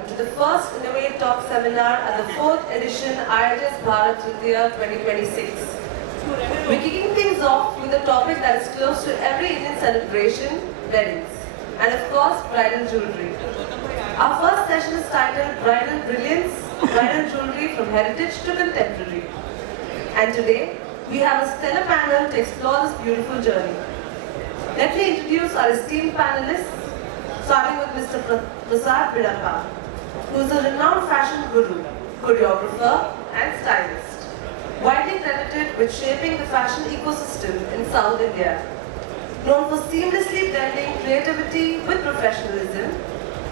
welcome to the first Innov8 Talk Seminar at the 4th edition IIJS Bharat Tritiya 2026. We're kicking things off with a topic that is close to every Indian celebration, weddings, and of course, bridal jewellery. Our first session is titled Bridal Brilliance, Bridal Jewellery from Heritage to Contemporary. And today, we have a stellar panel to explore this beautiful journey. Let me introduce our esteemed panelists, starting with Mr. Bharat, who is a renowned fashion guru, choreographer and stylist, widely credited with shaping the fashion ecosystem in South India. Known for seamlessly blending creativity with professionalism,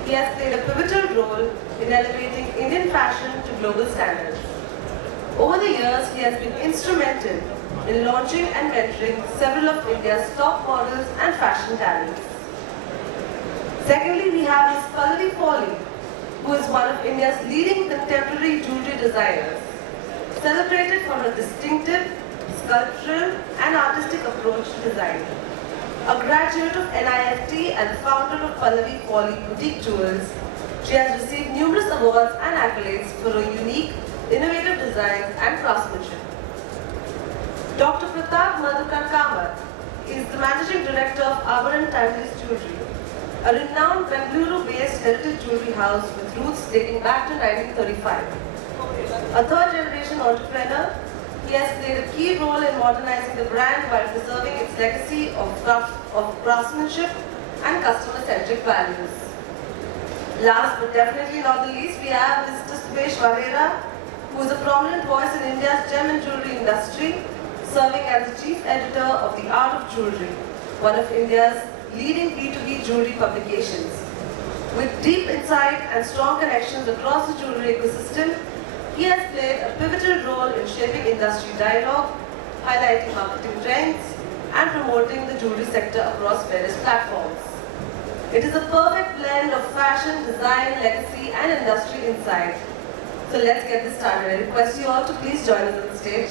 he has played a pivotal role in elevating Indian fashion to global standards. Over the years, he has been instrumental in launching and mentoring several of India's top models and fashion talents. Secondly, we have Ms. Bharat, who is one of India's leading contemporary jewellery designers, celebrated for her distinctive, sculptural and artistic approach to design. A graduate of NIFT and the founder of Bharat Boutique Jewels, she has received numerous awards and accolades for her unique, innovative designs and craftsmanship. Dr. Pratap Madhukar Kamath is the Managing Director of Avaran Timeless Jewellery, a renowned Bengaluru-based heritage jewellery house with roots dating back to 1935. A third-generation entrepreneur, he has played a key role in modernizing the brand while preserving its legacy of craftsmanship and customer-centric values. Last but definitely not the least, we have Mr. Subesh Valera, who is a prominent voice in India's gem and jewellery industry, serving as the chief editor of The Art of Jewellery, one of India's leading B2B jewellery publications. With deep insight and strong connections across the jewellery ecosystem, he has played a pivotal role in shaping industry dialogue, highlighting marketing trends, and promoting the jewellery sector across various platforms. It is a perfect blend of fashion, design, legacy, and industry insight. So let's get this started. I request you all to please join us on the stage.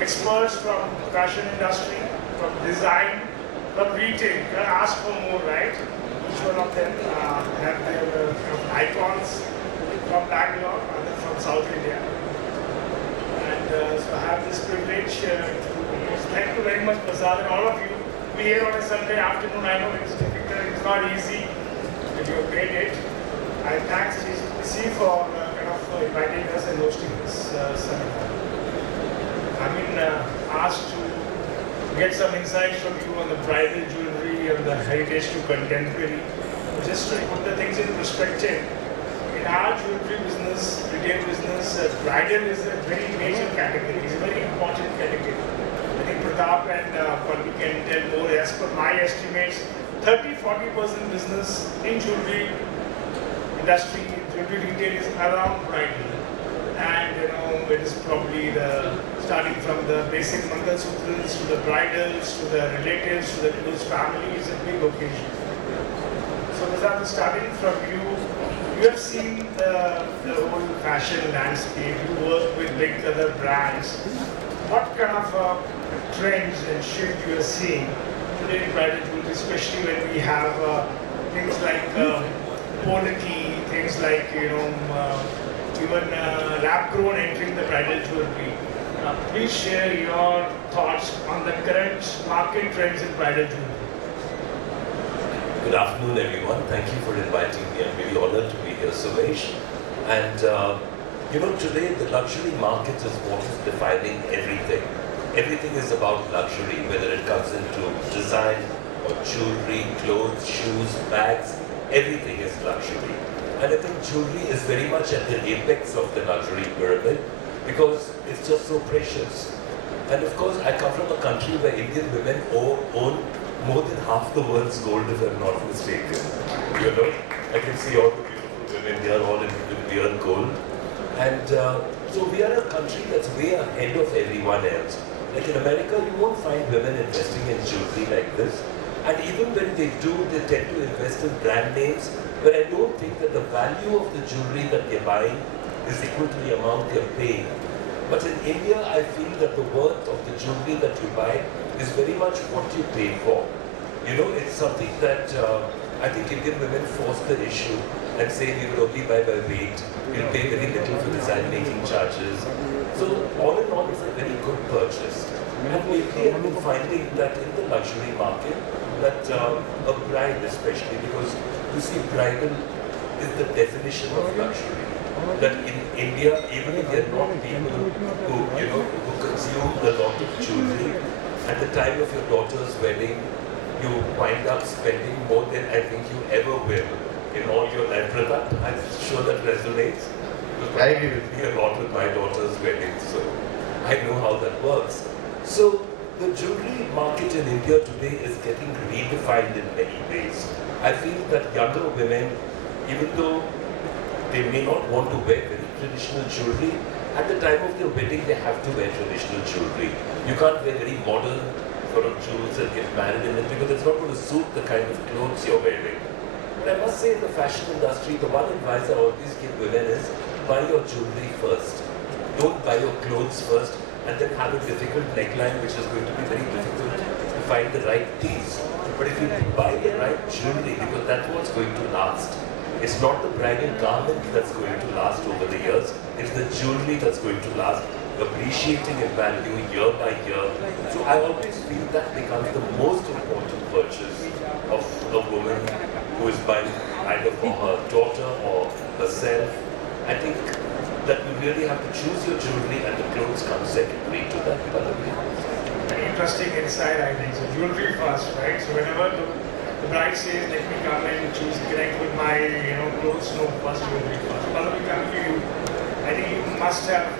Experts from fashion industry, from design, from retail. You can ask for more, right? Each one of them have their icons from Bangalore, others from South India. And so I have this privilege to thank you very much, Prasad, and all of you. Be here on a Sunday afternoon. I know it's difficult, it's not easy, but you have made it. And thanks TCC for inviting us and hosting this seminar. I've been asked to get some insights from you on the bridal jewellery and the heritage to contemporary. Just to put the things in perspective, in our jewellery business, retail business, bridal is a very major category. It's a very important category. I think Pratap and Palvi can tell more. As per my estimates, 30-40% business in jewellery industry, jewellery retail is around bridal. And it is probably starting from the basic Mangalsutras to the bridals, to the relatives, to the close family, is a big occasion. So Prasad, starting from you, you have seen the whole fashion landscape, you work with big other brands. What kind of trends and shift you are seeing today in bridal jewelry, especially when we have things like quality, things like even lab-grown entering the bridal jewelry. Please share your thoughts on the current market trends in bridal jewelry. Good afternoon, everyone. Thank you for inviting me. I'm really honored to be here, Subesh. And today the luxury market is what is defining everything. Everything is about luxury, whether it comes into design or jewelry, clothes, shoes, bags. Everything is luxury. And I think jewelry is very much at the apex of the luxury pyramid because it's just so precious. And of course, I come from a country where Indian women own more than half the world's gold, if I'm not mistaken. You know, I can see all the beautiful women, they are all in real gold. And so we are a country that's way ahead of everyone else. Like in America, you won't find women investing in jewelry like this. And even when they do, they tend to invest in brand names, but I don't think that the value of the jewelry that they're buying is equal to the amount they're paying. But in India, I feel that the worth of the jewelry that you buy is very much what you pay for. You know, it's something that I think Indian women force the issue and say we will only buy by weight, we'll pay very little for design making charges. So all in all, it's a very good purchase. And lately I've been finding that in the luxury market, that a bride especially, because you see bridal is the definition of luxury. That in India, even if there are not people who, you know, who consume a lot of jewelry, at the time of your daughter's wedding, you wind up spending more than I think you ever will in all your life. Bharat, I'm sure that resonates. I agree with me a lot with my daughter's wedding, so I know how that works. So the jewelry market in India today is getting redefined in many ways. I feel that younger women, even though they may not want to wear very traditional jewelry, at the time of their wedding they have to wear traditional jewelry. You can't wear very modern sort of jewels and get married in it because it's not going to suit the kind of clothes you're wearing. But I must say in the fashion industry, the one advice I always give women is buy your jewelry first. Don't buy your clothes first and then have a difficult neckline which is going to be very difficult to find the right piece. But if you buy the right jewelry, because that's what's going to last. It's not the bridal garment that's going to last over the years, it's the jewelry that's going to last, appreciating in value year by year. So I always feel that becomes the most important purchase of a woman who is buying either for her daughter or herself. I think that you really have to choose your jewelry and the clothes come secondary to that. Very interesting insight, I think. So jewelry first, right? So whenever the bride says, let me come and choose, connect with my, clothes, no, first jewelry first. Bharat, coming to you, I think you must have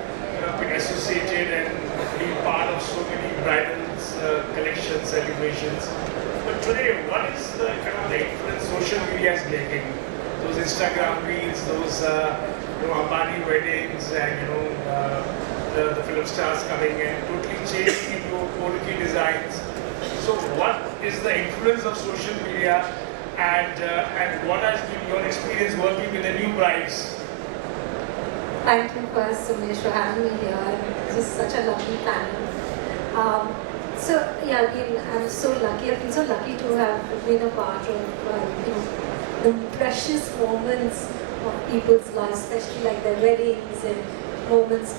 been associated and been part of so many bridal collections, celebrations. But today, what is the kind of the influence social media is making? Those Instagram reels, those Ambani weddings, and the film stars coming in, totally changing into quality designs. So, what is the influence of social media, and what has been your experience working with the new brides? Thank you first, Sumesh, for having me here. This is such a lovely panel. I'm so lucky. I've been so lucky to have been a part of the precious moments of people's lives, especially like their weddings and moments.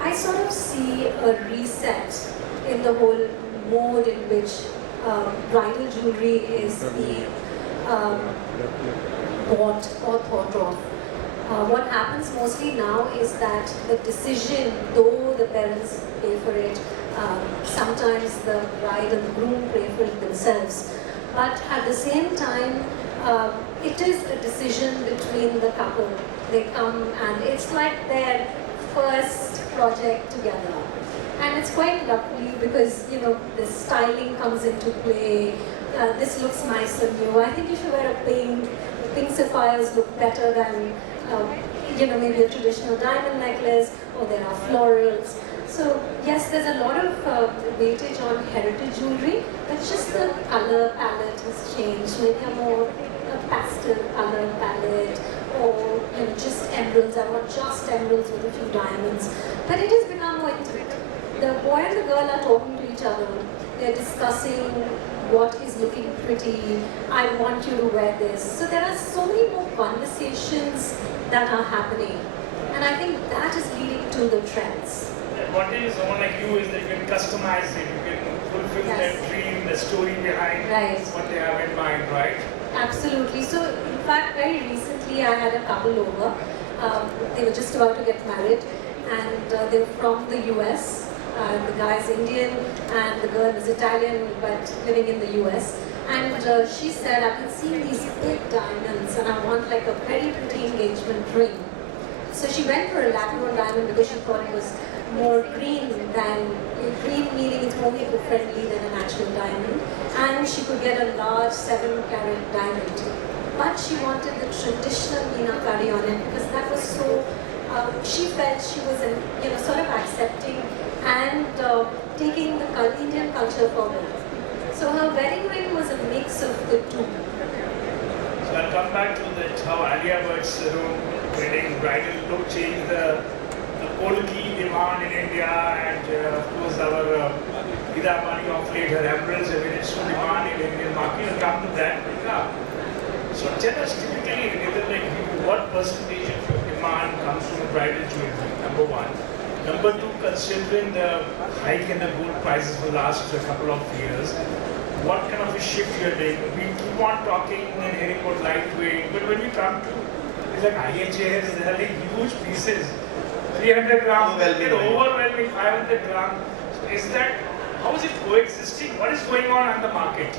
I sort of see a reset in the whole mode in which bridal jewelry is being bought or thought of. What happens mostly now is that the decision, though the parents pay for it, sometimes the bride and the groom pay for it themselves, but at the same time, it is a decision between the couple. They come and it's like their first project together. And it's quite lovely because, the styling comes into play. This looks nice on you. I think you should wear a pink. The pink sapphires look better than, maybe a traditional diamond necklace, or there are florals. So, yes, there's a lot of weightage on heritage jewelry, but just the color palette has changed. Maybe a more pastel color palette, or just emeralds. I want just emeralds with a few diamonds. But it has become more intimate. The boy and the girl are talking to each other. They're discussing what is looking pretty. I want you to wear this. So there are so many more conversations that are happening. And I think that is leading to the trends. The advantage of someone like you is that you can customize it. You can fulfill their dream, the story behind what they have in mind, right? Absolutely. So, in fact, very recently I had a couple over. They were just about to get married, and they were from the US. The guy is Indian and the girl is Italian, but living in the US. And she said, I've been seeing these big diamonds and I want like a very pretty engagement ring. So she went for a lab-grown diamond because she thought it was more green meaning it's more eco-friendly than a natural diamond. And she could get a large 7-carat diamond. But she wanted the traditional meenakari on it because that was so, she felt she was sort of accepting and taking the Indian culture forward. So her wedding ring was a mix of the two. So I'll come back to that, how Alia Bhatt's wedding bridal look changed the polki demand in India, and of course our Ida Mani of late, her emeralds have been so demand in Indian market. We'll come to that. So tell us typically, like what percentage of your demand comes from bridal jewelry, number one. Number two, considering the hike in the gold prices for the last couple of years, what kind of a shift you're doing? We keep on talking and hearing about lightweight, but when we come to it's like IIJS, there are like huge pieces, 300 grams, overwhelming 500 grams. So is that, how is it coexisting? What is going on in the market?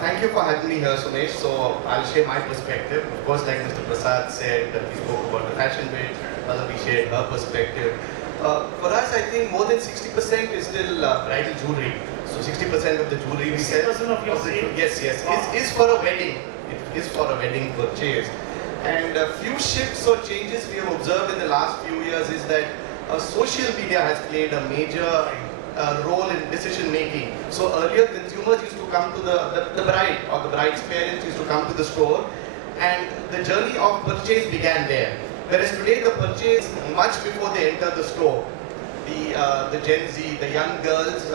Thank you for having me here, Sumesh. So I'll share my perspective. Of course, like Mr. Prasad said, he spoke about the fashion bit. Malavi shared her perspective. For us, I think more than 60% is still bridal jewelry. So 60% of the jewelry we sell. 60% of your sales? Yes. Wow. Is for a wedding. It is for a wedding purchase. And a few shifts or changes we have observed in the last few years is that social media has played a major role in decision making. So earlier consumers used to come to the bride or the bride's parents used to come to the store, and the journey of purchase began there. Whereas today the purchase much before they enter the store. The Gen Z, the young girls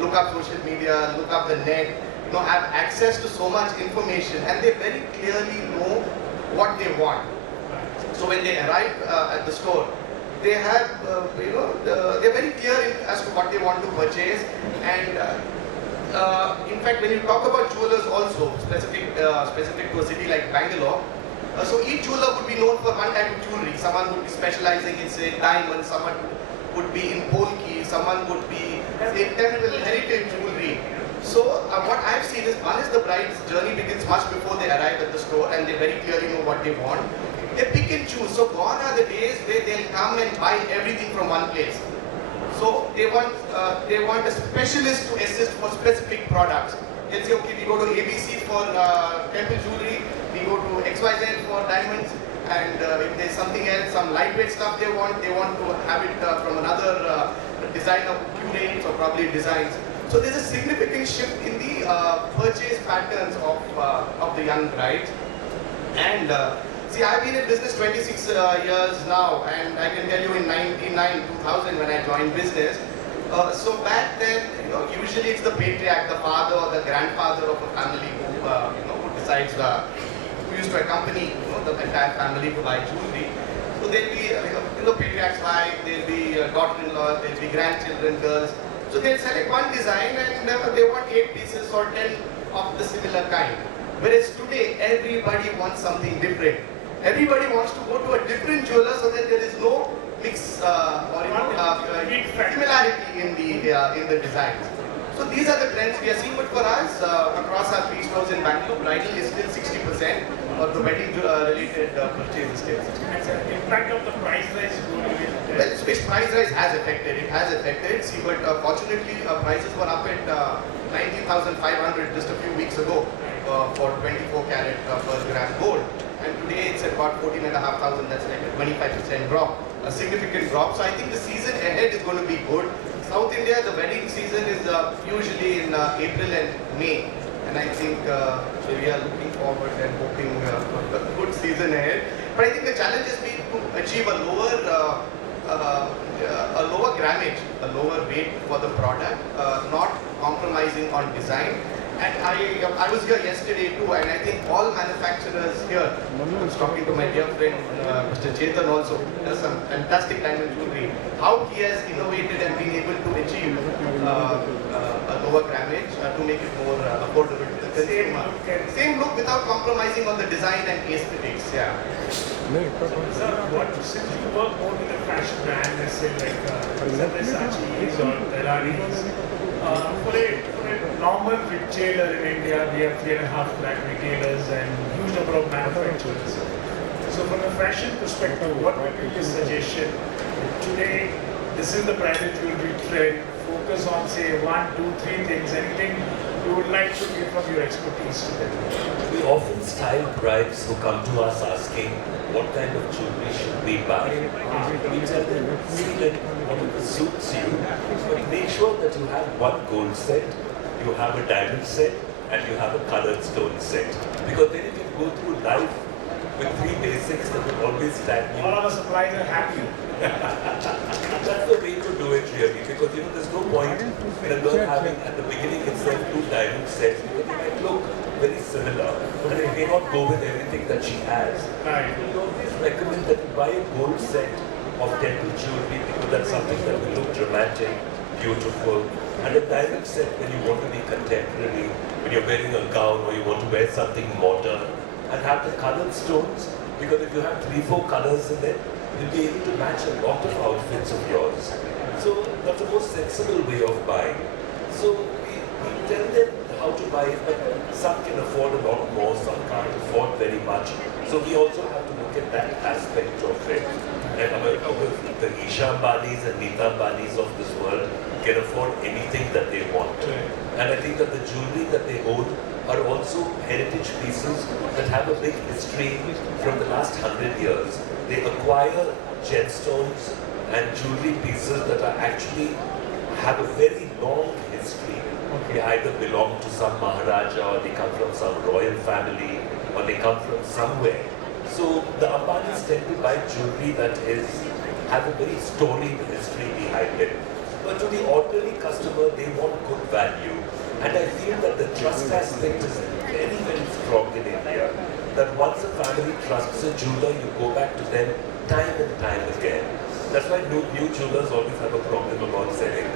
look up social media, look up the net, have access to so much information, and they very clearly know what they want. So when they arrive at the store, they have, they're very clear as to what they want to purchase. And in fact, when you talk about jewelers also, specific to a city like Bangalore, so each jeweler would be known for one type of jewelry. Someone would be specializing in, say, diamonds, someone would be in polki, someone would be in temple heritage jewelry. So what I've seen is, one is the bride's journey begins much before they arrive at the store, and they very clearly know what they want. They pick and choose. So gone are the days where they'll come and buy everything from one place. So they want a specialist to assist for specific products. They'll say, okay, we go to ABC for temple jewelry, we go to XYZ for diamonds, and if there's something else, some lightweight stuff they want to have it from another designer who curates or probably designs. So there's a significant shift in the purchase patterns of the young brides. And see, I've been in business 26 years now, and I can tell you in 99, 2000 when I joined business, so back then, usually it's the patriarch, the father or the grandfather of a family who decides, who used to accompany the entire family to buy jewelry. So there'll be, patriarch's wife, there'll be daughter-in-law, there'll be grandchildren, girls. So they'll select one design and they want 8 pieces or 10 of the similar kind. Whereas today, everybody wants something different. Everybody wants to go to a different jeweler so that there is no mix or similarity in the designs. So these are the trends we are seeing. But for us, across our 3 stores in Bangalore, bridal is still 60%, or the wedding related purchase is still 60%. The impact of the price rise is going to be. Well, price rise has affected. It has affected. See, but fortunately, prices were up at 19,500 just a few weeks ago for 24 carat per gram gold. And today it's at about 14,500. That's like a 25% drop, a significant drop. So I think the season ahead is going to be good. South India, the wedding season is usually in April and May. And I think we are looking forward and hoping for a good season ahead. But I think the challenge has been to achieve a lower grammage, a lower weight for the product, not compromising on design. And I was here yesterday too, and I think all manufacturers here, I was talking to my dear friend Mr. Chetan also, does some fantastic diamond jewelry, how he has innovated and been able to achieve a lower grammage to make it more affordable to the consumer. Same look without compromising on the design and aesthetics. Yeah. Since you work more with a fashion brand, let's say like Versace or Ferraris, For a normal retailer in India, we have 3.5 lakh retailers and huge number of manufacturers. So from a fashion perspective, what would be your suggestion? Today, this is the bridal jewelry trend. Focus on say 1, 2, 3 things. Anything you would like to give from your expertise to them? We often style brides who come to us asking, what kind of jewelry should we buy? We tell them, see that whatever suits you, but make sure that you have one gold set, you have a diamond set, and you have a colored stone set. Because then you can go through life with 3 basics that will always stand you. All of our suppliers are happy. That's the way to do it really, because there's no point in a girl having at the beginning itself 2 diamond sets, because they might look very similar, but it may not go with everything that she has. Right. We always recommend that you buy a gold set of temple jewelry because that's something that will look dramatic, beautiful, and a diamond set when you want to be contemporary, when you're wearing a gown or you want to wear something modern, and have the colored stones, because if you have 3-4 colors in it, you'll be able to match a lot of outfits of yours. So that's the most sensible way of buying. So we tell them how to buy it, but some can afford a lot more, some can't afford very much. So we also have to look at that aspect of it. And the Isha Ambanis and Nita Ambanis of this world can afford anything that they want. And I think that the jewelry that they own are also heritage pieces that have a big history from the last 100 years. They acquire gemstones and jewelry pieces that are actually have a very long history. They either belong to some Maharaja, or they come from some royal family, or they come from somewhere. So the Ambanis tend to buy jewelry that has a very storied history behind it. But to the ordinary customer, they want good value. And I feel that the trust aspect is very, very strong in India. That once a family trusts a jeweler, you go back to them time and time again. That's why new jewelers always have a problem about selling.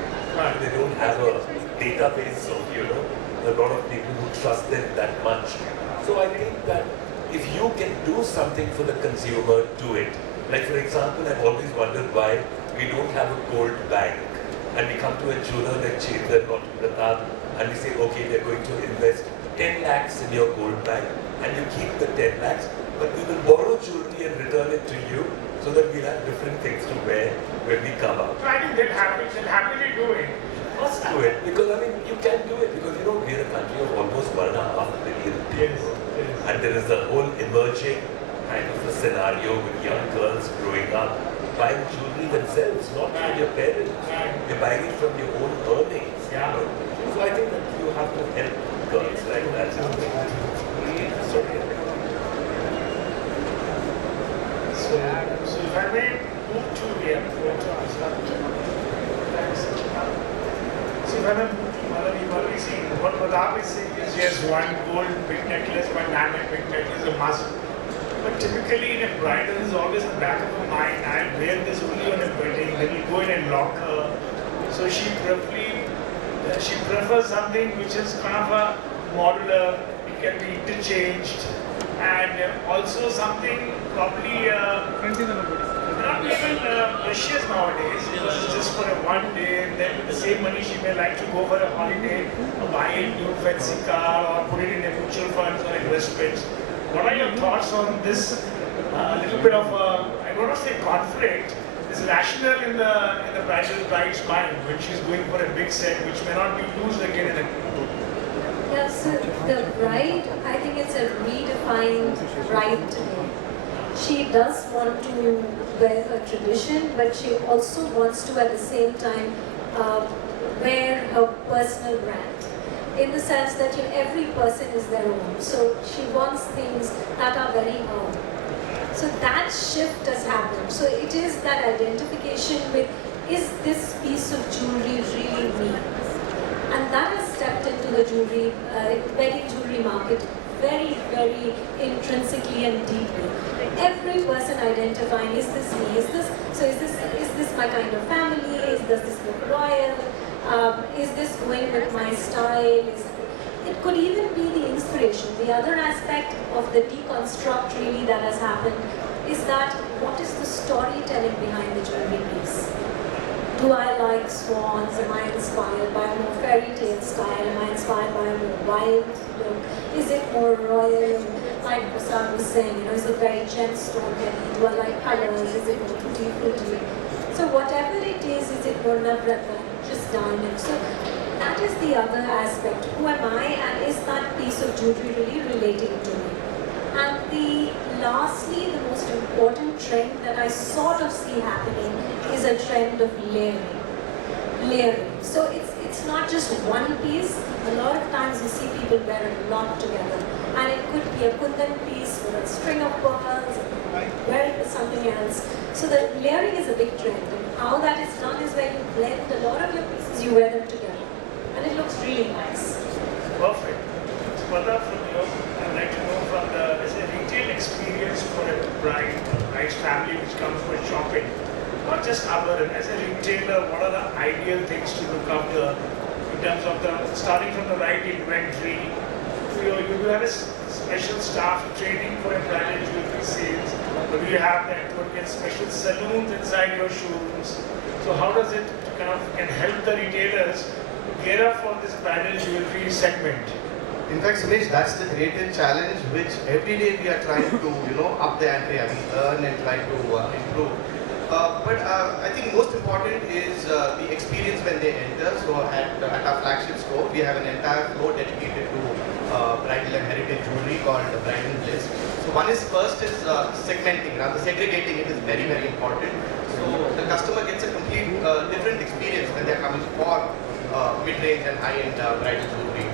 They don't have a database of, a lot of people who trust them that much. So I think that if you can do something for the consumer, do it. Like for example, I've always wondered why we don't have a gold bank. And we come to a jeweler like Chethan or Pratap, and we say, okay, they're going to invest 10 lakhs in your gold bank, and you keep the 10 lakhs, but we will borrow jewelry and return it to you, so that we'll have different things to wear when we come out. So I think they'll happily do it. Must do it, because you can do it, because we're a country of almost 1.5 billion people. Yes. And there is a whole emerging kind of a scenario with young girls growing up, buying jewelry themselves, not from your parents. You're buying it from your own earnings. Yeah. So I think that you have to help girls like that. Sorry. So if I may move to here, so if I may, Malavi, see, what Pratap is saying is yes, one gold big necklace, one diamond big necklace is a must. But typically in a bridal is always in the back of her mind, I wear this only on a wedding, then you go in and lock her. So she prefers something which is kind of a modular, it can be interchanged, and also something probably not even precious nowadays, because it's just for a one day, and then with the same money she may like to go for a holiday, or buy a new fancy car, or put it in a mutual funds or investments. What are your thoughts on this little bit of I don't want to say conflict, this rationale in the bride's mind when she's going for a big set which may not be used again and again? Yeah, so the bride, I think it's a redefined bride today. She does want to wear a tradition, but she also wants to at the same time wear her personal brand. In the sense that every person is their own. So she wants things that are very her. So that shift has happened. So it is that identification with, is this piece of jewelry really me? And that has stepped into the jewelry, wedding jewelry market very, very intrinsically and deeply. Every person identifying, is this me? Is this my kind of family? Does this look royal? Is this going with my style? It could even be the inspiration. The other aspect of the deconstruct really that has happened is that what is the storytelling behind the jewelry piece? Do I like swans? Am I inspired by a more fairy tale style? Am I inspired by a more wild look? Is it more royal? Like Prasad was saying, is it very gemstone heavy? Do I like colors? Is it more tutti frutti? So whatever it is it more navratna, just diamond? So that is the other aspect. Who am I, and is that piece of jewelry really relating to me? And lastly, the most important trend that I sort of see happening is a trend of layering. Layering. So it's not just one piece. A lot of times you see people wear a lot together. And it could be a kundan piece with a string of pearls, wear it with something else. So the layering is a big trend. And how that is done is where you blend a lot of your pieces, you wear them together. And it looks really nice. Perfect. So Bharat, from you, I'd like to know from as a retail experience for a bride's family which comes for shopping, not just Abharan, as a retailer, what are the ideal things to look after in terms of starting from the right inventory? You do have a special staff training for a bridal jewelry sales, or do you have network and special saloons inside your showrooms? So how does it can help the retailers gear up for this bridal jewelry segment? In fact, Sumesh, that's the greatest challenge which every day we are trying to, up the ante, learn and try to improve. But I think most important is the experience when they enter. So at our flagship store, we have an entire floor dedicated to bridal and heritage jewelry called Bridal Bliss. So one is first is segmenting, rather segregating it is very, very important. So the customer gets a complete different experience when they're coming for mid-range and high-end bridal jewelry.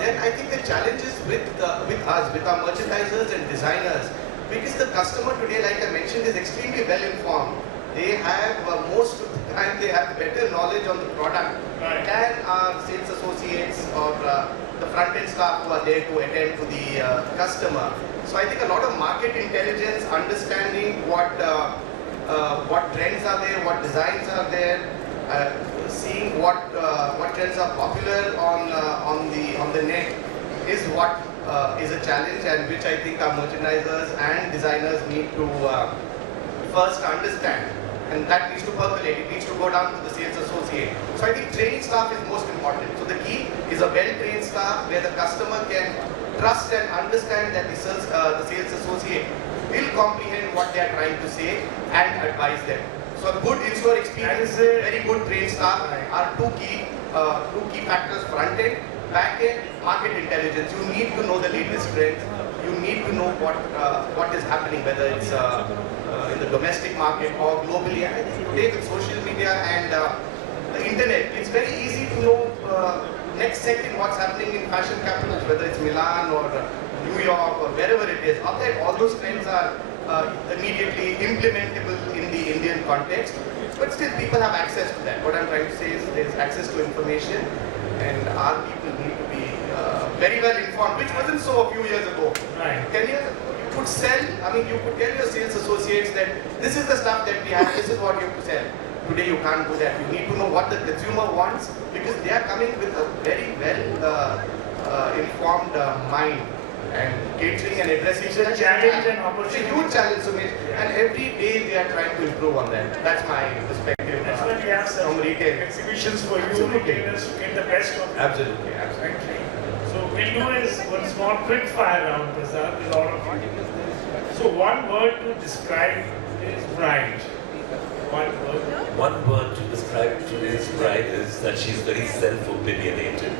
Then I think the challenge is with us, with our merchandisers and designers, because the customer today, like I mentioned, is extremely well informed. They have most of the time they have better knowledge on the product than our sales associates or the front end staff who are there to attend to the customer. So I think a lot of market intelligence, understanding what trends are there, what designs are there, seeing what trends are popular on the net is what is a challenge, and which I think our merchandisers and designers need to first understand, and that needs to percolate. It needs to go down to the sales associate. So I think training staff is most important. So the key is a well-trained staff where the customer can trust and understand that the sales associate will comprehend what they are trying to say and advise them. So a good in-store experience, very good trained staff are two key factors: front end, back end, market intelligence. You need to know the latest trends. You need to know what is happening, whether it's in the domestic market or globally. And I think today with social media and the internet, it's very easy to know next second what's happening in fashion capitals, whether it's Milan or New York or wherever it is. Not that all those trends are immediately implementable in the Indian context, but still people have access to that. What I'm trying to say is there's access to information, and our people need to be very well informed, which wasn't so a few years ago. Right. You could sell, you could tell your sales associates that this is the stuff that we have, this is what you have to sell. Today you can't do that. You need to know what the consumer wants, because they are coming with a very well informed mind. And catering and addressing it's a challenge and opportunity. It's a huge challenge, Sumesh. And every day we are trying to improve on that. That's my perspective. That's why we have some retail exhibitions for you retailers to get the best of it. Absolutely. So we'll do is one small quick fire round, Prasad, with all of you. So one word to describe today's bride. One word. One word to describe today's bride is that she's very self-opinionated.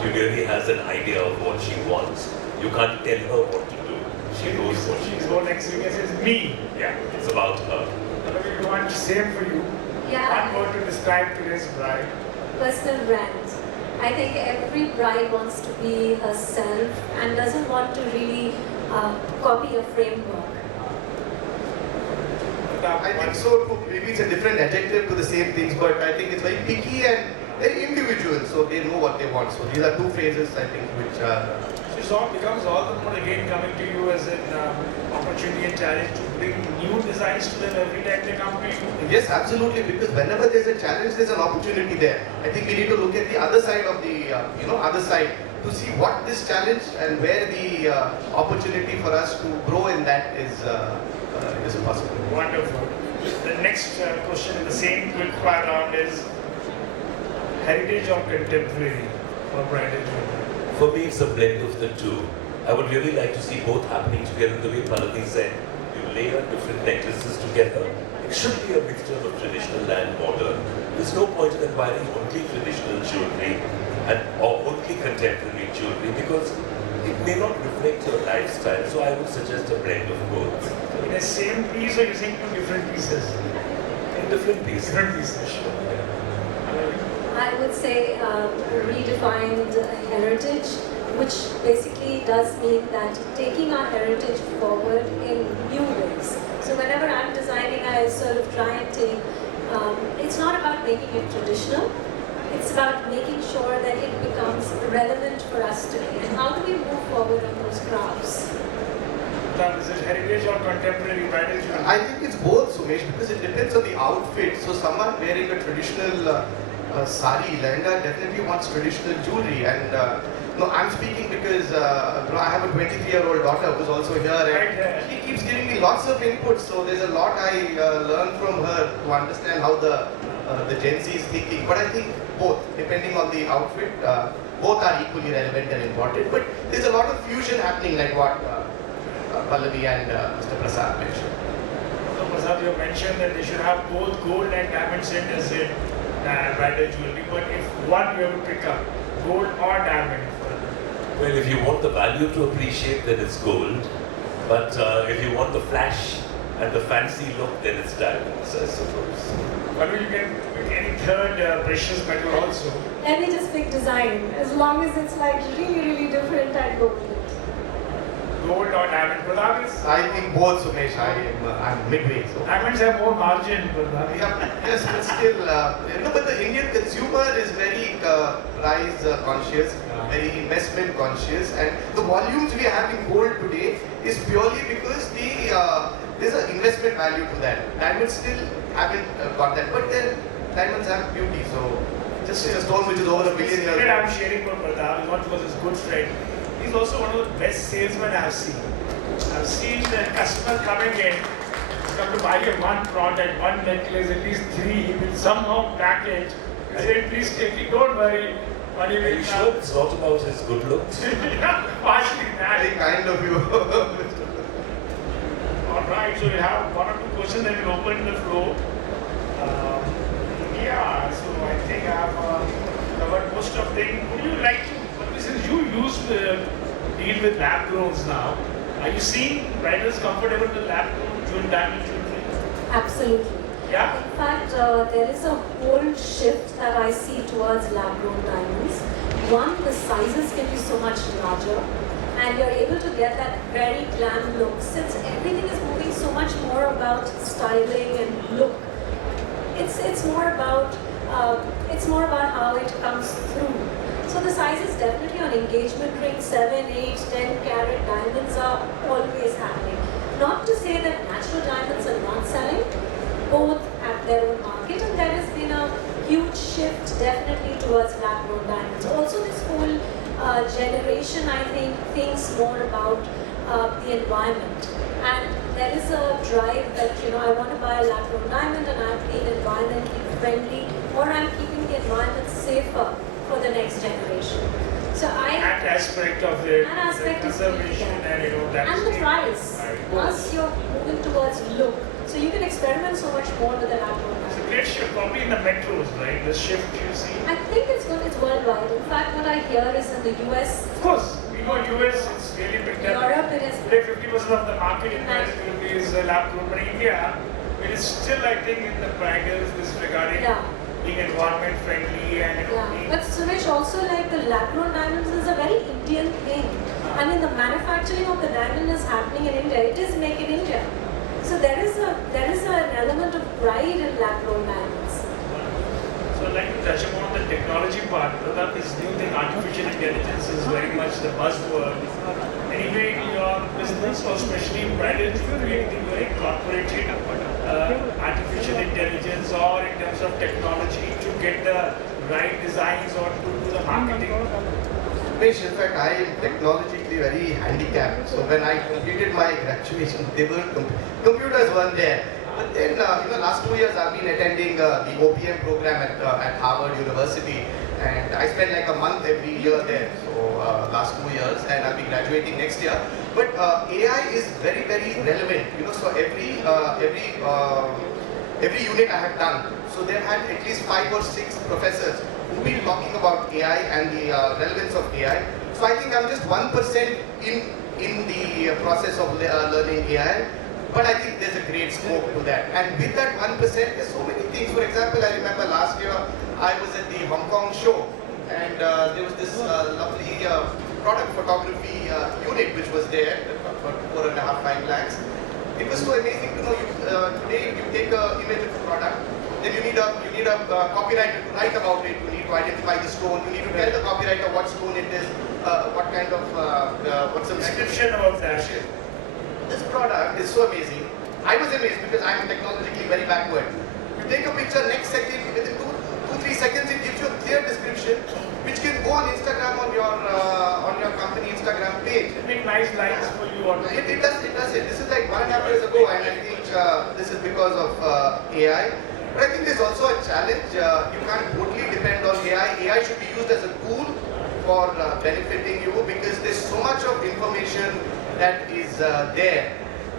She really has an idea of what she wants. You can't tell her what to do. She knows what she She's wants. one experience is me. Yeah, it's about her. We want the same for you. Yeah. One word to describe today's bride. Personal brand. I think every bride wants to be herself and doesn't want to really copy a framework. I think so too. Maybe it's a different adjective to the same things, but I think it's very picky and very individual, so they know what they want. So these are two phrases, I think, which are... So it becomes all the more again coming to you as an opportunity and challenge to bring new designs to them every time they come to you. Yes, absolutely, because whenever there's a challenge, there's an opportunity there. I think we need to look at the other side of the, other side to see what this challenge and where the opportunity for us to grow in that is possible. Wonderful. The the next question in the same quick fire round is heritage or contemporary for bridal jewelry? For me, it's a blend of the two. I would really like to see both happening together. The way Bharat said, you layer different necklaces together. It should be a mixture of traditional and modern. There's no point in acquiring only traditional jewelry or only contemporary jewelry because it may not reflect your lifestyle. So I would suggest a blend of both. In the same piece or using two different pieces? In different pieces. Different pieces, sure. I would say redefined heritage, which basically does mean that taking our heritage forward in new ways. So whenever I'm designing, I sort of try and take, it's not about making it traditional, it's about making sure that it becomes relevant for us today. And how do we move forward on those crafts? Is it heritage or contemporary bridal jewelry? I think it's both, Sumesh, because it depends on the outfit. So someone wearing a traditional sari, lehenga definitely wants traditional jewelry. And no, I'm speaking because I have a 23-year-old daughter who's also here, and she keeps giving me lots of input. So there's a lot I learn from her to understand how the Gen Z is thinking. But I think both, depending on the outfit, both are equally relevant and important. But there's a lot of fusion happening, like what Pallavi and Mr. Prasad mentioned. So Prasad, you mentioned that they should have both gold and diamond set as in bridal jewelry. But if one you have to pick up, gold or diamond? Well, if you want the value to appreciate, then it's gold. But if you want the flash and the fancy look, then it's diamonds, I suppose. But you can pick any third precious metal also. Let me just pick design. As long as it's like really, really different, I'd go with it. Gold or diamond? Pradhan is? I think both, Sumesh. I'm midway. So. Diamonds have more margin, Pradhan. Yeah, yes, but still, but the Indian consumer is very price conscious, very investment conscious, and the volumes we have in gold today is purely because there's an investment value to that. Diamonds still haven't got that, but then diamonds have beauty, so just a stone which is over $1 billion. I'm sharing for Pradhan, not because his good friend. He's also one of the best salesmen I've seen. I've seen the customer coming in, come to buy one product, one necklace, at least 3, he will somehow pack it. I said, please take it, don't worry. Are you sure it's not about his good looks? Yeah, partially that. Very kind of you. Alright, so we have one or two questions that will open the floor. Yeah, so I think I have covered most of things. Would you like to, since you used to deal with lab growns now, are you seeing bridals comfortable with lab grown diamond jewelry? Absolutely. Yeah? In fact, there is a whole shift that I see towards lab-grown diamonds. One, the sizes can be so much larger, and you're able to get that very glam look. Since everything is moving so much more about styling and look, it's more about how it comes through. So the sizes definitely on engagement rings, 7, 8, 10 carat diamonds are always happening. Not to say that natural diamonds are not selling. Both have their own market, and there has been a huge shift definitely towards lab-grown diamonds. Also, this whole generation, I think, thinks more about the environment. And there is a drive that, I want to buy a lab-grown diamond and I'm being environmentally friendly, or I'm keeping the environment safer for the next generation. So That aspect of the conservation and that and the price. Plus, you're moving towards look. So you can experiment so much more with the lab-grown diamond. It's a great shift, probably in the metros, right? The shift you see. I think it's worldwide. In fact, what I hear is in the US. Of course, we know US, it's really picked up. Europe, it is. Today, 50% of the market in bridal jewelry is lab grown, but in India, it is still, I think, in the bridals, this regarding being environment friendly and being. But Suresh, also like the lab-grown diamonds is a very Indian thing. I mean, the manufacturing of the diamond is happening in India. It is made in India. So there is an element of pride in lab-grown diamonds. So I'd like to touch upon the technology part. That this new thing, artificial intelligence, is very much the buzzword. Anyway, in your business, or especially in bridal jewelry, anything you incorporated artificial intelligence or in terms of technology to get the right designs or to do the marketing? In fact, I am technologically very handicapped. So when I completed my graduation, computers weren't there. But then, last 2 years I've been attending the OPM program at Harvard University, and I spend like a month every year there. So last 2 years, and I'll be graduating next year. But AI is very, very relevant. So every unit I have done, so they've had at least 5 or 6 professors who've been talking about AI and the relevance of AI. So I think I'm just 1% in the process of learning AI. But I think there's a great scope to that. And with that 1%, there's so many things. For example, I remember last year, I was at the Hong Kong show, and there was this lovely product photography unit which was there, about 4.5-5 lakhs. It was so amazing to know today you take an image of a product, then you need a copywriter to write about it, you need to identify the stone, you need to tell the copywriter what stone it is, what kind of, what's the Description about that. This product is so amazing. I was amazed because I'm technologically very backward. You take a picture, next second, within 2-3 seconds, it gives you a clear description, which can go on Instagram on your company Instagram page. It makes nice lines for you. It does. This is like 1.5 years ago, and I think this is because of AI. But I think there's also a challenge. You can't totally depend on AI. AI should be used as a tool for benefiting you, because there's so much of information that is there,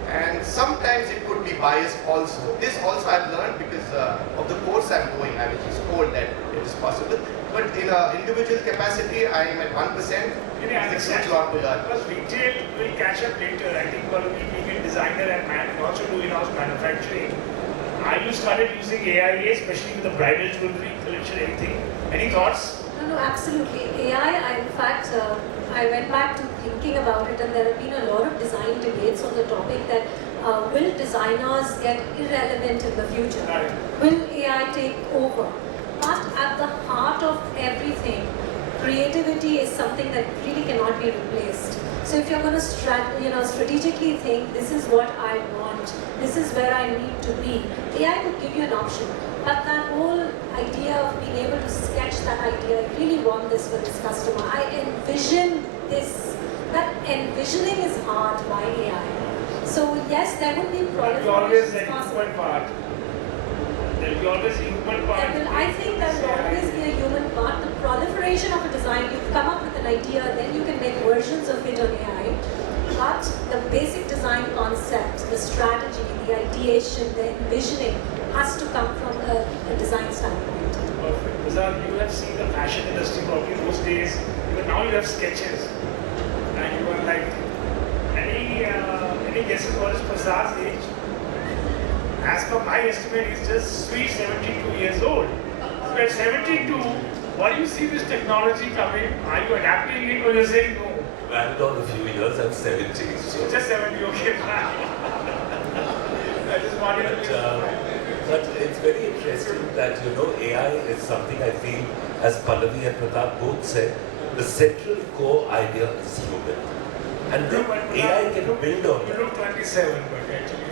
and sometimes it could be biased also. This also I've learned because of the course I'm going. I was just told that it is possible, but in an individual capacity, I am at 1%. It's a huge lot to learn. Because retail will catch up later. I think for me being a designer and also doing in-house manufacturing, I started using AI, especially with the bridal jewellery collection, anything. Any thoughts? No, absolutely. AI, in fact, I went back to thinking about it, and there have been a lot of design debates on the topic that will designers get irrelevant in the future? Right. Will AI take over? But at the heart of everything, creativity is something that really cannot be replaced. So if you're going to strategically think, this is what I want, this is where I need to be, AI could give you an option. But that whole idea of being able to sketch that idea, I really want this for this customer. I envision this. That envisioning is hard by AI. So yes, there will be There will always proliferation. a human part. There will be always a human part. I think there will always be a human part. The proliferation of a design, you come up with an idea, then you can make versions of it on AI. But the basic design concept, the strategy, the ideation, the envisioning has to come from a design standpoint. Perfect. Bharat, you have seen the fashion industry probably those days. Even now you have sketches. And you are like, any guesses what is Bharat's age? As per my estimate, he's just sweet 72 years old. So at 72, what do you see this technology coming? Are you adapting it or you're saying no? Added on a few years, I'm 70. So. Just 70, okay, fine. I just wanted to But it's very interesting that, AI is something I feel, as Pallavi and Pratap both said, the central core idea is human. And then AI can build on You that. look 27, but actually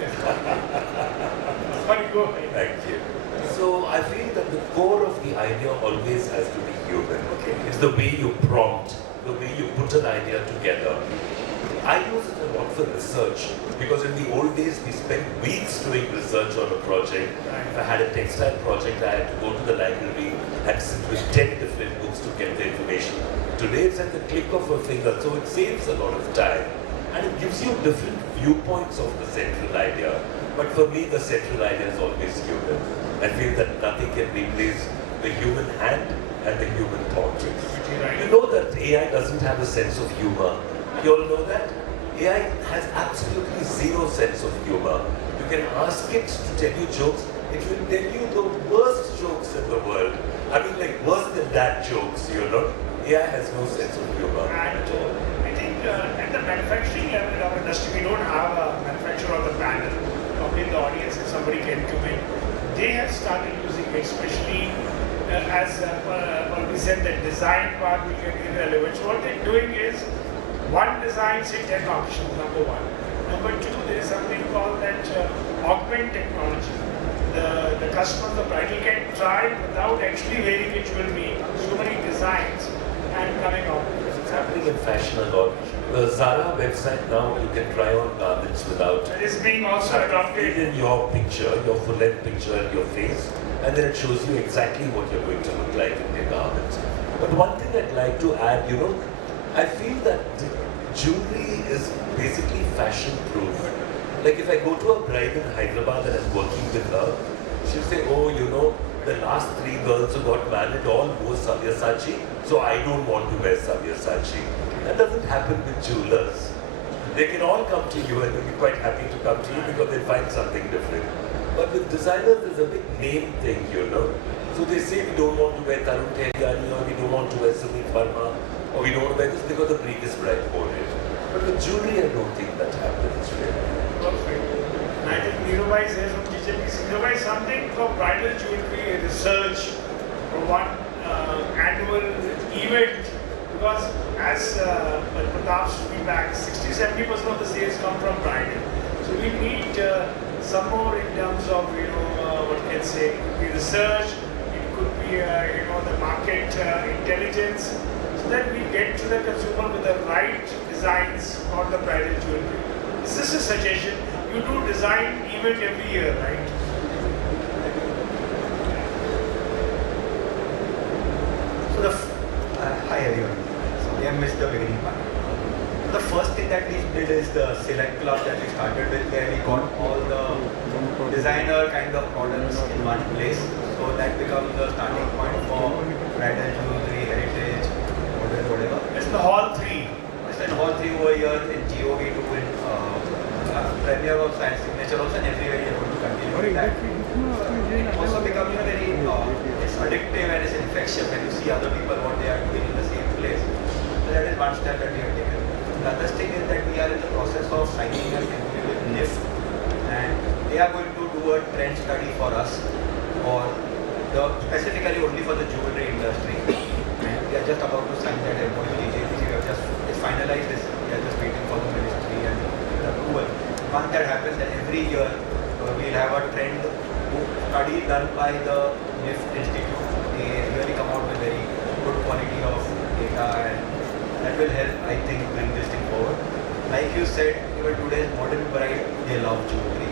Sorry, go ahead. Thank you. So I feel that the core of the idea always has to be human. Okay. It's the way you prompt, the way you put an idea together. I use it a lot for research, because in the old days we spent weeks doing research on a project. If I had a textile project, I had to go to the library, had to sit with 10 different books to get the information. Today it's at the click of a finger, so it saves a lot of time. And it gives you different viewpoints of the central idea. But for me, the central idea is always human. I feel that nothing can replace the human hand and the human thought. You know that AI doesn't have a sense of humor. You all know that? AI has absolutely zero sense of humor. You can ask it to tell you jokes, it will tell you the worst jokes in the world. I mean, like worse than that jokes, AI has no sense of humor And at all. I think at the manufacturing level in our industry, we don't have a manufacturer on the panel. Probably in the audience, if somebody can come in, they have started using it, especially as we said, the design part will get irrelevant. So what they're doing is, one design, say 10 options, number one. Number two, there is something called that augment technology. The customer, the bridal can try without actually wearing a jewelry, so many designs and coming out. happening in fashion a lot. The Zara website now, you can try on garments without It is being also adopted. in your picture, your full-length picture and your face, and then it shows you exactly what you're going to look like in your garments. But one thing I'd like to add, I feel that jewelry is basically fashion-proof. Like if I go to a bride in Hyderabad and I'm working with her, she'll say, oh, the last 3 girls who got married all wore Sabyasachi, so I don't want to wear Sabyasachi. That doesn't happen with jewelers. They can all come to you and they'll be quite happy to come to you because they find something different. But with designers, there's a big name thing, So they say we don't want to wear Tarun Tehliani, or we don't want to wear Sumit Verma, or we don't want to wear this because the previous bride wore it. But with jewelry, I don't think that happens really. Perfect. I think Innov8 is here from TJPC. Innov8, something for bridal jewelry research for one annual event, because as Pratap's feedback, 60-70% of the sales come from bridal. So we need some more in terms of what you can say, it could be research, it could be the market intelligence, so that we get to the consumer with the right designs for the bridal jewelry. This is a suggestion. You do design event every year, right? So hi everyone. So we have missed the beginning part. So the first thing that we did is the select club that we started with, where we got all the designer kind of products in one place. So that becomes the starting point for bridal jewelry, heritage, whatever. It's the hall 3. It's in hall 3 over here, in GOV2, in Premier also and Signature also, and everywhere you're going to continue with that. It also becomes very, it's addictive and it's infectious when you see other people what they are doing in the same place. So that is one step that we have taken. The other thing is that we are in the process of signing an MOU with NIF, and they are going to do a trend study for us, specifically only for the jewelry industry. And we are just about to sign that MOU. It's finalized. We are just waiting for the ministry and approval. Once that happens, then every year we'll have a trend study done by the NIF Institute. They really come out with very good quality of data, and that will help, I think, bring this thing forward. Like you said, even today's modern bride, they love jewelry.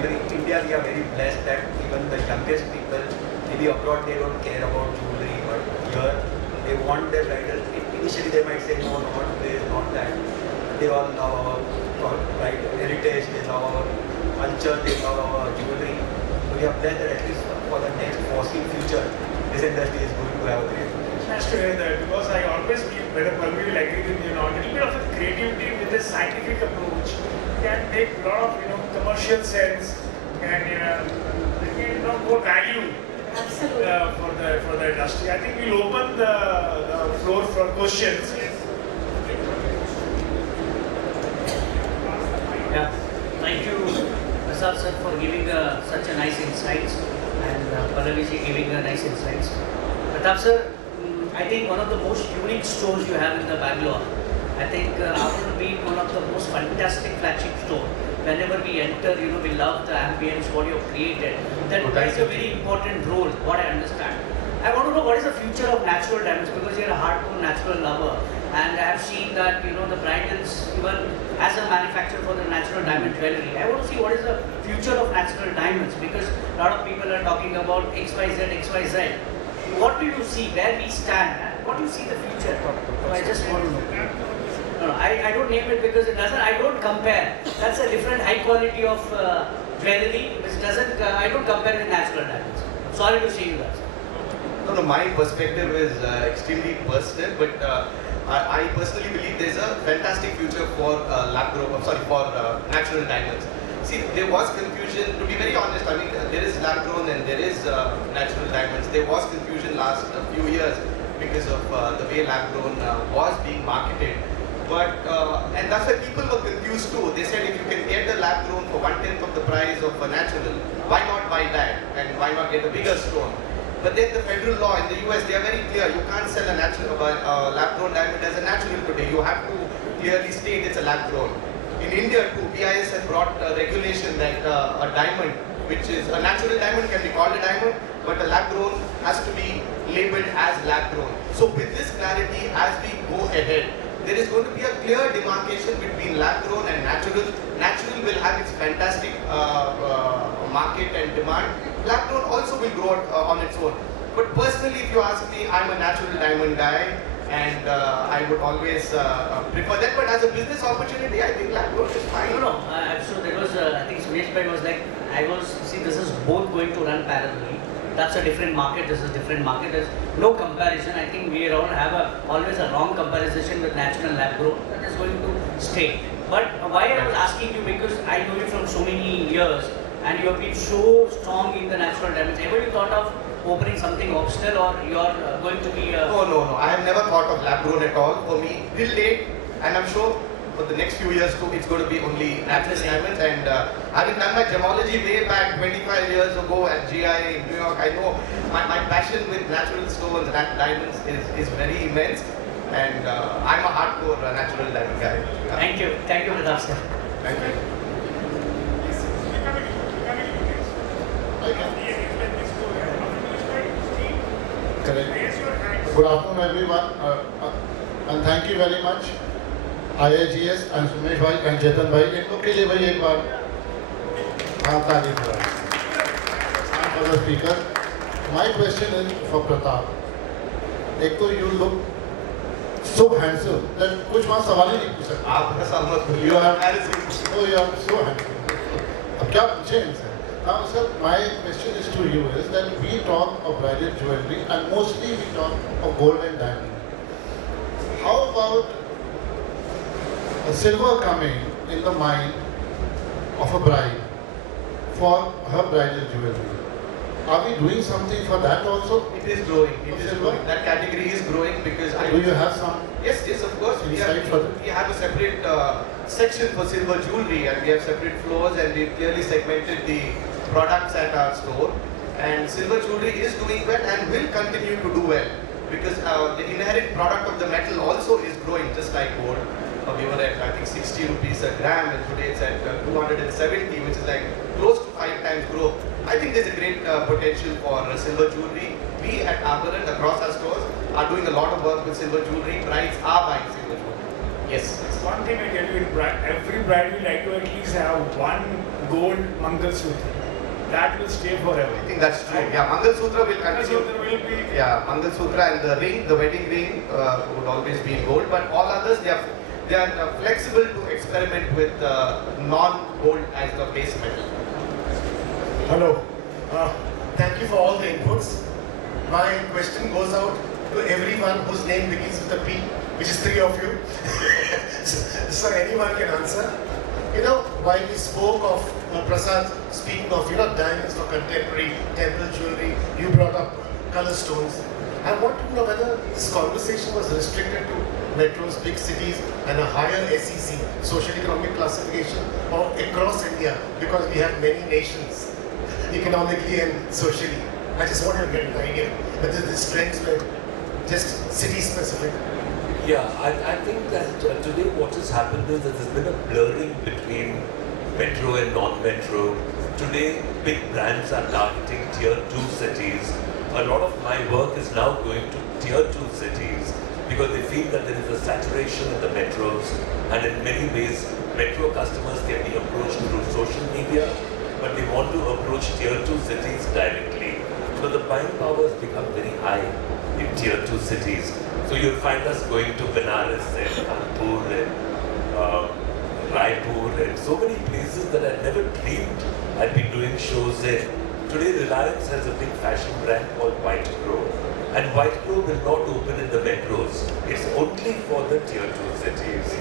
In India, we are very blessed that even the youngest people, maybe abroad, they don't care about jewelry, but here, they want their bridal. Initially, they might say, no, not this, not that. They all love our heritage, they love our culture, they love our jewelry. So we are blessed that at least for the next foreseeable future, this industry is going to have a great potential. Nice to hear that, because I always believe, whether Palvi will agree with me or not, a little bit of a creativity with a scientific approach can make a lot of commercial sense and more value for the industry. I think we'll open the floor for questions. Yeah, thank you, Prasad sir, for giving such a nice insights, and Pallavi ji giving nice insights. Pratap sir, I think one of the most unique stores you have in the Bangalore. I think after being one of the most fantastic flagship store, whenever we enter, we love the ambience, what you have created. That plays a very important role, what I understand. I want to know what is the future of natural diamonds, because you're a hardcore natural lover. And I have seen that, the bridals, even as a manufacturer for the natural diamond jewelry, I want to see what is the future of natural diamonds, because a lot of people are talking about XYZ. What do you see, where we stand, and what do you see the future? So I just want to know. No, I don't name it because I don't compare. That's a different high quality of jewelry, which I don't compare with natural diamonds. Sorry to see you guys. No, my perspective is extremely personal, but I personally believe there's a fantastic future for natural diamonds. See, there was confusion, to be very honest, there is lab grown and there is natural diamonds. There was confusion last few years because of the way lab grown was being marketed. But, and that's why people were confused too. They said if you can get the lab grown for 1/10 of the price of a natural, why not buy that? And why not get a bigger stone? But then the federal law in the US, they are very clear. You can't sell a natural lab grown diamond as a natural today. You have to clearly state it's a lab grown. in India too, BIS has brought a regulation that a diamond, which is a natural diamond, can be called a diamond, but a lab grown has to be labeled as lab grown. So with this clarity, as we go ahead, there is going to be a clear demarcation between lab grown and natural. Natural will have its fantastic market and demand. Lab grown also will grow on its own. But personally, if you ask me, I'm a natural diamond guy, and I would always prefer that. But as a business opportunity, I think lab grown is fine. No, I'm sure there was, I think Suresh Bhai was like, see, this is both going to run parallelly. That's a different market, this is a different market. There's no comparison. I think we all have always a wrong comparison with natural lab grown. That is going to stay. But why I was asking you, because I know you from so many years, and you have been so strong in the natural diamonds. Ever you thought of opening something optional, or you're going to be No. I have never thought of lab grown at all. For me, till date, and I'm sure for the next few years too, it's going to be only natural diamonds. And having done my gemology way back 25 years ago at GI in New York, I know my passion with natural stones and diamonds is very immense. And I'm a hardcore natural diamond guy. Thank you, Bharat sir. Thank you. Correct. Good afternoon, everyone, and thank you very much, IIJS and Sumesh bhai and Chetan bhai. इन लोग के लिए भाई एक बार तारीफ करें. And for the speaker, my question is for Pratap. एक तो you look so handsome that कुछ वहाँ सवाल ही नहीं पूछ सकते. आप ऐसा मत बोलिए. You are so handsome. अब क्या पूछें इनसे? Now, sir, my question is to you is that we talk of bridal jewelry and mostly we talk of gold and diamond. How about a silver coming in the mind of a bride for her bridal jewelry? Are we doing something for that also? It is growing. It is growing. That category is growing because Do you have some? Yes, of course. We have a separate section for silver jewelry, and we have separate floors, and we clearly segmented the products at our store. And silver jewelry is doing well and will continue to do well because the inherent product of the metal also is growing just like gold. We were at I think 60 rupees a gram, and today it's at 270, which is like close to 5 times growth. I think there's a great potential for silver jewelry. We at Abharan across our stores are doing a lot of work with silver jewelry. Brides are buying silver jewelry. Yes. It's one thing I tell you, every bride will like to at least have one gold Mangal Sutra. That will stay forever. I think that's true. Yeah, Mangal Sutra will continue. Mangal Sutra will be. Yeah, Mangal Sutra and the ring, the wedding ring would always be in gold, but all others they are flexible to experiment with non-gold as the base metal. Hello. Thank you for all the inputs. My question goes out to everyone whose name begins with a P, which is 3 of you. So anyone can answer. You know, while we spoke of Prasad speaking of diamonds for contemporary temple jewelry, you brought up color stones. I want to know whether this conversation was restricted to metros, big cities, and a higher SEC, social economic classification, or across India, because we have many nations, economically and socially. I just wanted to get an idea whether these trends were just city specific. Yeah, I think that today what has happened is that there's been a blurring between metro and non-metro. Today, big brands are targeting tier 2 cities. A lot of my work is now going to tier 2 cities because they feel that there is a saturation in the metros, and in many ways, metro customers can be approached through social media, but they want to approach tier 2 cities directly. So the buying power has become very high in tier 2 cities. So you'll find us going to Benares and Kanpur and Raipur and so many places that I never dreamed I'd be doing shows in. Today Reliance has a big fashion brand called White Crow, and White Crow will not open in the metros. It's only for the tier 2 cities.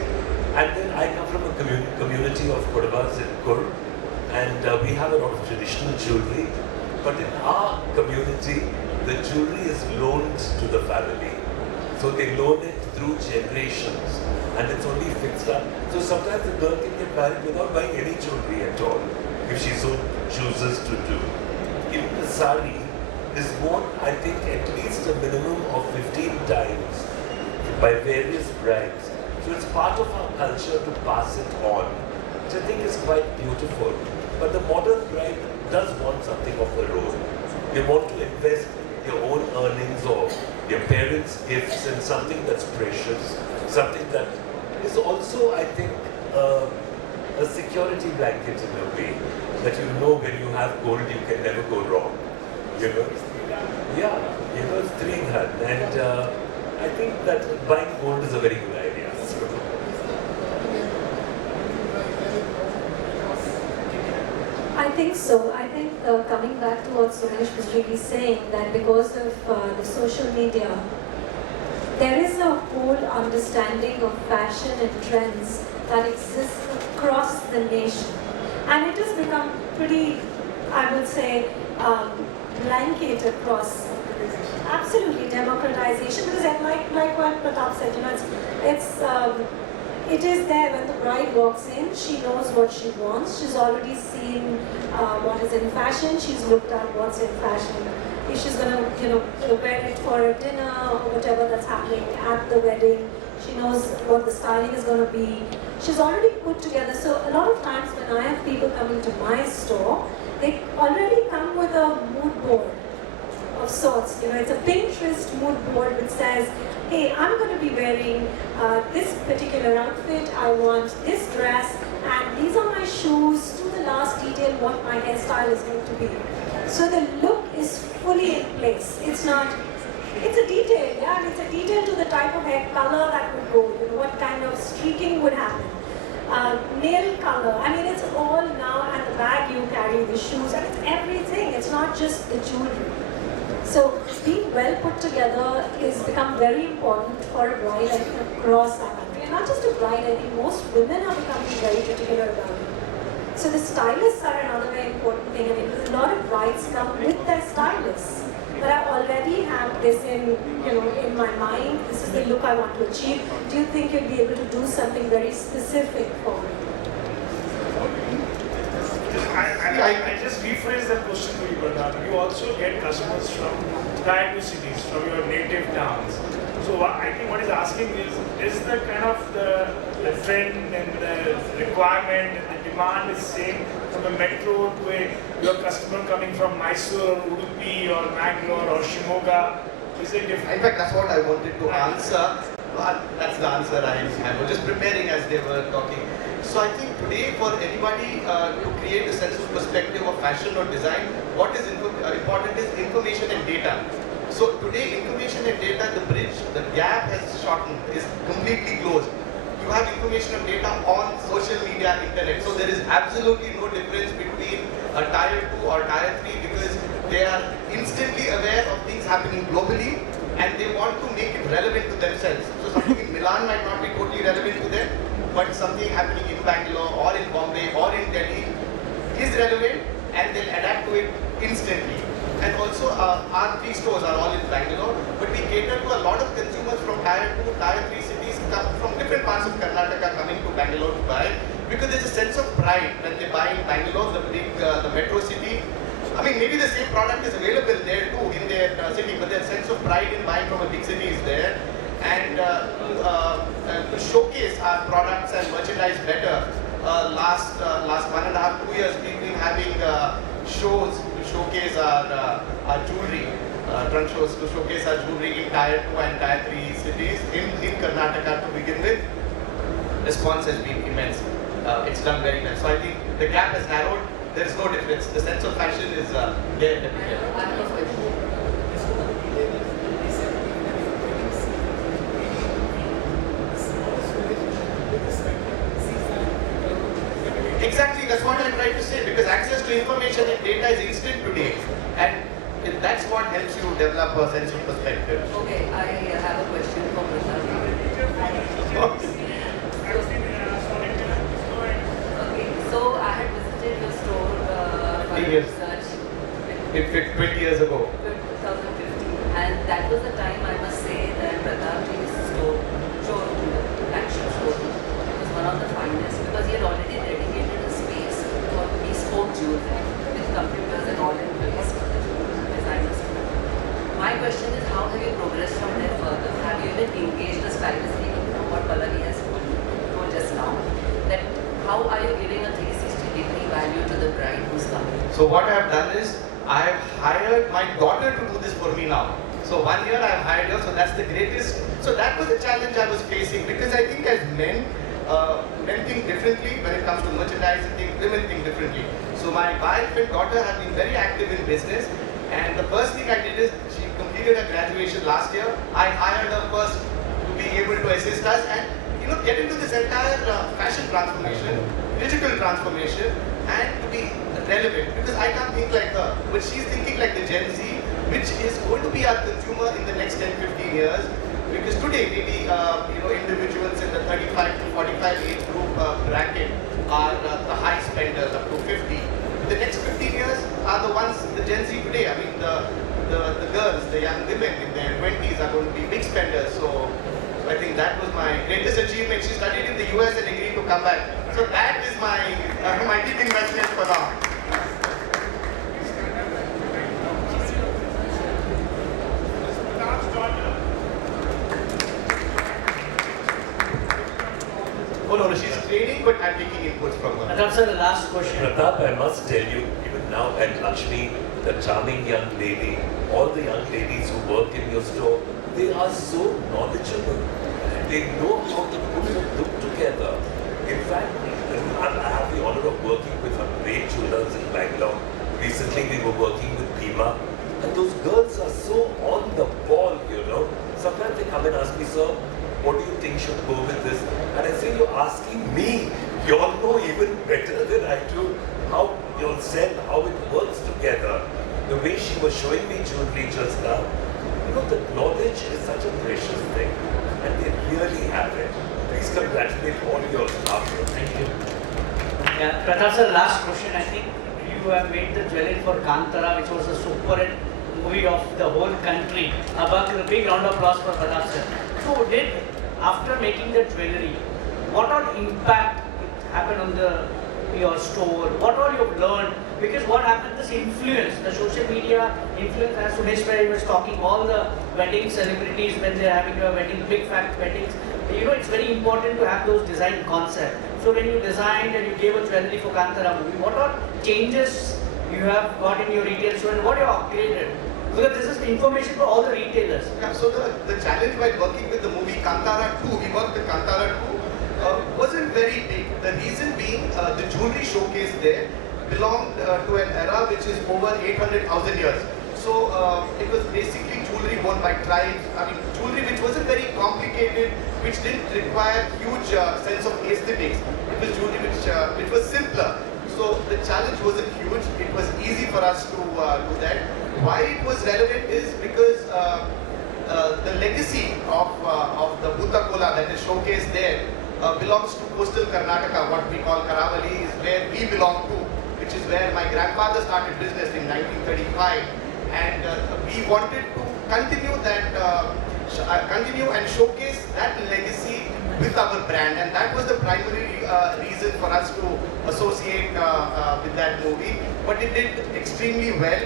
And then I come from a community of Kodavas in Kur, and we have a lot of traditional jewelry. But in our community, the jewelry is loaned to the family. So they loan it through generations, and it's only fixed up. So sometimes a girl can get married without buying any jewelry at all, if she so chooses to do. Even the sari is worn, I think, at least a minimum of 15 times by various brides. So it's part of our culture to pass it on. which I think is quite beautiful. But the modern bride does want something of her own. They want to invest their own earnings or their parents' gifts in something that's precious, something that is also, I think, a security blanket in a way, that you know when you have gold, you can never go wrong. You know? Yeah, you know, it's 300. And I think that buying gold is a very good idea. I think so. I think coming back to what Suresh was really saying, that because of the social media, there is a whole understanding of fashion and trends that exists across the nation. And it has become pretty, I would say, blanket across. Absolutely, democratization, because like what Pratap said, you know, it is there when the bride walks in, she knows what she wants, she's already seen what is in fashion, she's looked at what's in fashion. If she's going to, you know, wear it for a dinner or whatever that's happening at the wedding, she knows what the styling is going to be. She's already put together. So a lot of times when I have people coming to my store, they already come with a mood board of sorts. You know, it's a Pinterest mood board which says, hey, I'm going to be wearing this particular outfit, I want this dress, and these are my shoes, to the last detail what my hairstyle is going to be. So the look is fully in place. It's not, it's a detail, yeah, and it's a detail to the type of hair color that would go, you know, what kind of streaking would happen. Nail color, I mean, it's all now, and the bag you carry, the shoes, and it's everything. It's not just the jewelry. So being well put together is become very important for a bride, I think, across our country. And not just a bride, I think most women are becoming very particular about it. So the stylists are another very important thing. I mean, a lot of brides come with their stylists. But I already have this in, you know, in my mind. This is the look I want to achieve. Do you think you'll be able to do something very specific for me? I just rephrase that question to you, Bharat. You also get customers from tier 2 cities, from your native towns. So I think what he's asking is the kind of the trend and the requirement and the demand is same from a metro to your customer coming from Mysore, Udupi, or Bangalore, or Shimoga? Is it different? In fact, that's what I wanted to answer. But that's the answer I was just preparing as they were talking. So I think today for anybody to create a sense of perspective of fashion or design, what is important is information and data. So today information and data, the bridge, the gap has shortened, is completely closed. You have information and data on social media, internet. So there is absolutely no difference between a tier 2 or tier 3 because they are instantly aware of things happening globally and they want to make it relevant to themselves. So something in Milan might not be totally relevant to them, but something happening in Bangalore or in Bombay or in Delhi is relevant and they'll adapt to it instantly. And also our 3 stores are all in Bangalore, but we cater to a lot of consumers from tier 2, tier 3 cities from different parts of Karnataka coming to Bangalore to buy, because there's a sense of pride when they buy in Bangalore, the big, the metro city. I mean, maybe the same product is available there too in their city, but their sense of pride in buying from a big city is there. And to showcase our products and merchandise better, last 1.5 to 2 years we've been having shows to showcase our jewelry, trunk shows to showcase our jewelry in tier 2 and tier 3 cities in Karnataka to begin with. Response has been immense. It's done very well. So I think the gap has narrowed. There is no difference. The sense of fashion is there everywhere. Exactly, that's what I tried to say, because access to information and data is instant today, and that's what helps you develop a sense of perspective. Okay, I have a question for Bharat. Okay, so I had visited your store for research 20 years ago. 2015, and that was the time I must say that Bharat's store, showroom, flagship showroom, was one of the finest because he had already dedicated a space for bespoke jewelry with computers and all in place for the designers. My question is, how have you progressed from there further? Have you even engaged the stylist, even from what Pallavi has told just now? That how are you giving So what I have done is, I have hired my daughter to do this for me now. So 1 year I have hired her, so that's the greatest. So that was a challenge I was facing, because I think as men think differently when it comes to merchandising, women think differently. So my wife and daughter have been very active in business, and the first thing I did is, she completed her graduation last year. I hired her first to be able to assist us and get into this entire fashion transformation, digital transformation, and to be relevant, because I can't think like her, but she's thinking like the Gen Z, which is going to be our consumer in the next 10-15 years. Because today, maybe individuals in the 35 to 45 age group bracket are the high spenders up to 50. The next 15 years are the ones, the Gen Z today. I mean, the girls, the young women in their 20s are going to be big spenders. So I think that was my greatest achievement. She studied in the US and agreed to come back. So that is my deep investment for now. Oh no, she's training, but I'm taking inputs from her. Pratap sir, the last question. Pratap, I must tell you, even now at Lakshmi, the charming young lady, all the young ladies who work in your store, they are so knowledgeable. They know how to put a look together. In fact, I have the honor of working with some great jewelers in Bangalore. Recently, we were working with Bhima, and those girls are so on the ball, Sometimes they come and ask me, sir, what do you think should go with this? And I say, you're asking me. You all know even better than I do how you'll sell, how it works together. The way she was showing me jewelry just now, the knowledge is such a precious thing, and they really have it. Please congratulate all your staff. Thank you. Yeah, Pratap sir, last question. I think you have made the jewelry for Kantara, which was a super hit movie of the whole country. A big round of applause for Pratap sir. So, after making the jewelry, what all impact it happened on your store? What all you've learned? Because what happened, this influence, the social media influence, as Suresh Bhai was talking, all the wedding celebrities when they're having a wedding, big fat weddings, it's very important to have those design concepts. So when you designed and you gave a jewelry for Kantara movie, what are changes you have got in your retail store and what you have upgraded? Because this is information for all the retailers. Yeah, so the challenge while working with the movie Kantara 2, we worked with Kantara 2, wasn't very big. The reason being, the jewelry showcase there belonged to an era which is over 800,000 years. So it was basically jewelry worn by tribes. I mean, jewelry which wasn't very complicated, which didn't require huge sense of aesthetics. It was jewelry which was simpler. So the challenge wasn't huge. It was easy for us to do that. Why it was relevant is because the legacy of the Bhuta Kola that is showcased there belongs to coastal Karnataka, what we call Karavali, is where we belong to, which is where my grandfather started business in 1935, and we wanted to continue that, continue and showcase that legacy with our brand, and that was the primary reason for us to associate with that movie. But it did extremely well,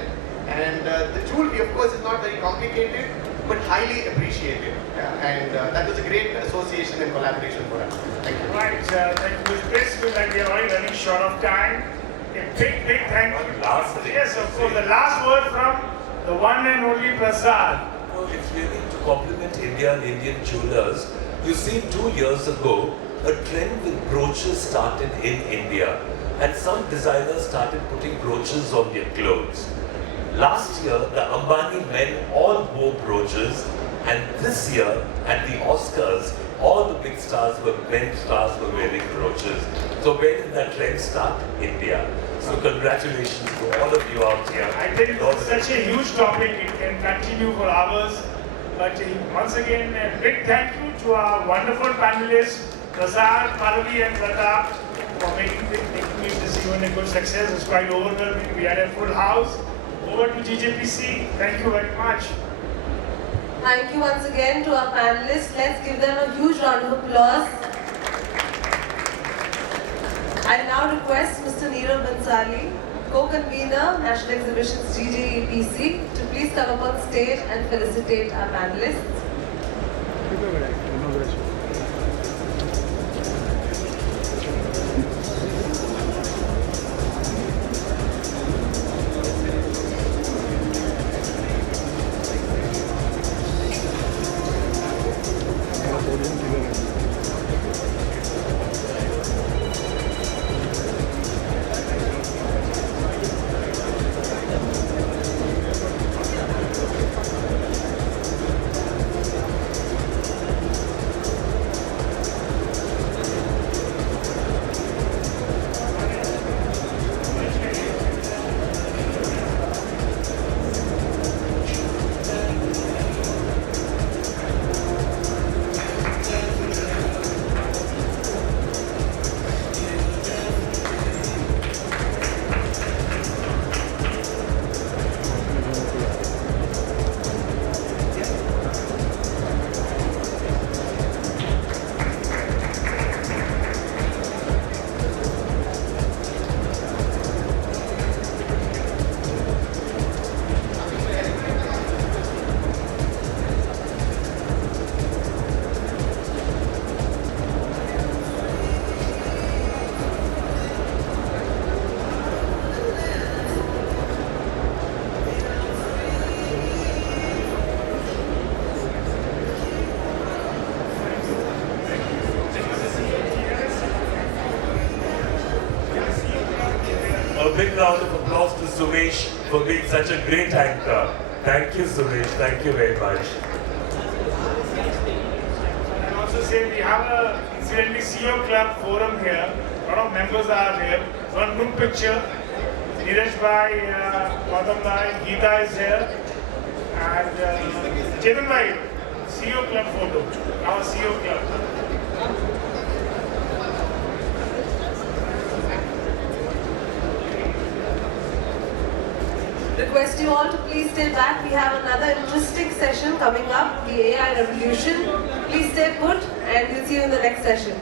and the jewelry, of course, is not very complicated, but highly appreciated, and that was a great association and collaboration for us. Thank you. Right, thank you. With this, we are already running short of time. A big thank you. Last thing. Yes, of course. The last word from the one and only Prasad. Well, it's really to compliment India and Indian jewelers. You see, 2 years ago, a trend with brooches started in India, and some designers started putting brooches on their clothes. Last year, the Ambani men all wore brooches, and this year, at the Oscars, all the big stars men stars were wearing brooches. So where did that trend start? India. So congratulations to all of you out here. I think it's such a huge topic. It can continue for hours. But once again, a big thank you to our wonderful panelists, Prasad, Pallavi and Pratap, for making this event a good success. It's quite overwhelming. We had a full house. Over to GJPC. Thank you very much. Thank you once again to our panelists. Let's give them a huge round of applause. I now request Mr. Neerav Bansali, co-convener, National Exhibitions GJEPC, to please come up on stage and felicitate our panelists. big round of applause to Sumesh for being such a great anchor. Thank you, Sumesh. Thank you very much. And also say we have a incidentally CEO Club forum here. A lot of members are here. One group picture. Neeraj Bhai, Gautam Bhai, Geeta is here. And Chetan Bhai, CEO Club photo. Our CEO Club. Request you all to please stay back. We have another interesting session coming up, the AI revolution. Please stay put and we'll see you in the next session.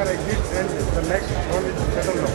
Exit and the next one is settle down.